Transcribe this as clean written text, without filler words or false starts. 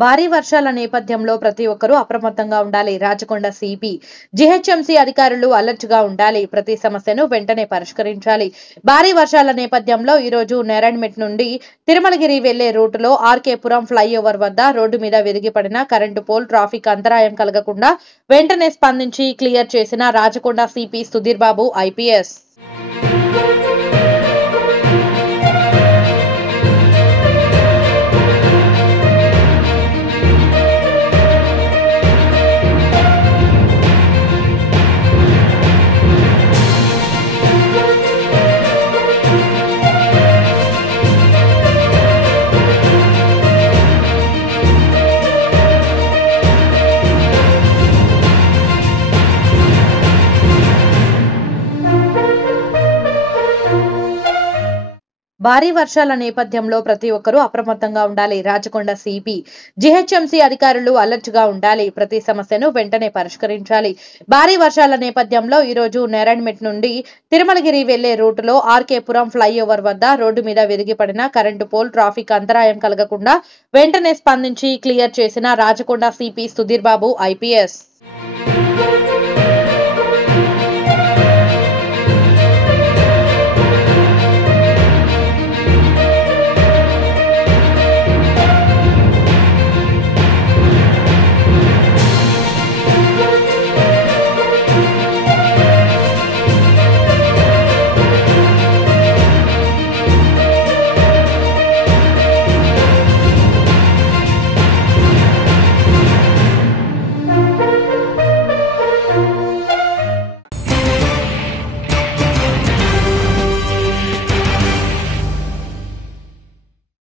భారీ వర్షాల నేపథ్యంలో ప్రతి ఒక్కరూ అప్రమత్తంగా ఉండాలి. రాచకొండ సిపి, జీహెచ్ఎంసీ అధికారులు అలర్ట్గా ఉండాలి. ప్రతి సమస్యను వెంటనే పరిష్కరించాలి. భారీ వర్షాల నేపథ్యంలో ఈరోజు నేరడ్మెట్ నుండి తిరుమలగిరి వెళ్లే రూటులో ఆర్కేపురం ఫ్లైఓవర్ వద్ద రోడ్డు మీద విరిగిపడిన కరెంటు పోల్ ట్రాఫిక్ అంతరాయం కలగకుండా వెంటనే స్పందించి క్లియర్ చేసిన రాచకొండ సిపి సుధీర్ బాబు ఐపీఎస్. భారీ వర్షాల నేపథ్యంలో ప్రతి ఒక్కరూ అప్రమత్తంగా ఉండాలి. రాచకొండ సిపి, జీహెచ్ఎంసీ అధికారులు అలర్ట్గా ఉండాలి. ప్రతి సమస్యను వెంటనే పరిష్కరించాలి. భారీ వర్షాల నేపథ్యంలో ఈరోజు నేరడ్మెట్ నుండి తిరుమలగిరి వెళ్లే రూటులో ఆర్కేపురం ఫ్లైఓవర్ వద్ద రోడ్డు మీద విరిగిపడిన కరెంటు పోల్ ట్రాఫిక్ అంతరాయం కలగకుండా వెంటనే స్పందించి క్లియర్ చేసిన రాచకొండ సిపి సుధీర్ బాబు ఐపీఎస్.